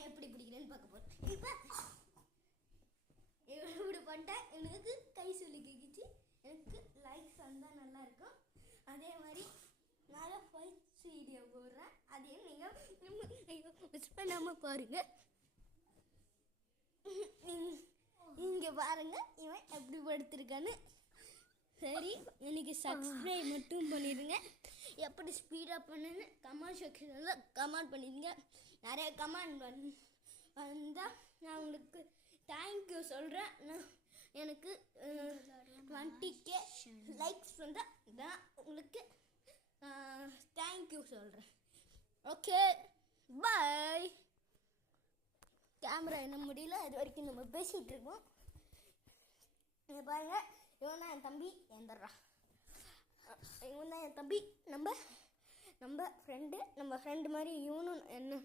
நான் எப்படி பிடிக்கிறேன்னு பார்க்க போகிறேன். இப்போ இப்படி பண்ணிட்டேன். எனக்கு கை சொல்லி கேட்குச்சு. எனக்கு லைக்ஸ் வந்தால் நல்லாயிருக்கும். அதே மாதிரி நான் ஃபர்ஸ்ட் வீடியோ போடுறேன். அதையும் நீங்கள் மிஸ் பண்ணாமல் பாருங்கள். இங்கே பாருங்கள் இவன் எப்படி படுத்திருக்கான்னு. சரி, எனக்கு சப்ஸ்கிரைப் மட்டும் பண்ணிடுங்க. எப்படி ஸ்பீடாக பண்ணுன்னு கமெண்ட் செக்ஷனில் கமெண்ட் பண்ணிடுங்க. நிறைய கமெண்ட் வந்தால் நான் உங்களுக்கு தேங்க்யூ சொல்கிறேன். எனக்கு 20K லைக்ஸ் வந்தால் நான் உங்களுக்கு தேங்க்யூ சொல்கிறேன். ஓகே, பாய். கேமரா என்ன முடியல, அது வரைக்கும் நம்ம பேசிகிட்டு இருக்கோம். இங்கே பாருங்கள், இவன் தான் என் தம்பி. ஏந்தர்றா, இவன் தான் என் தம்பி. நம்ம ஃப்ரெண்டு மாதிரி இவனும் என்ன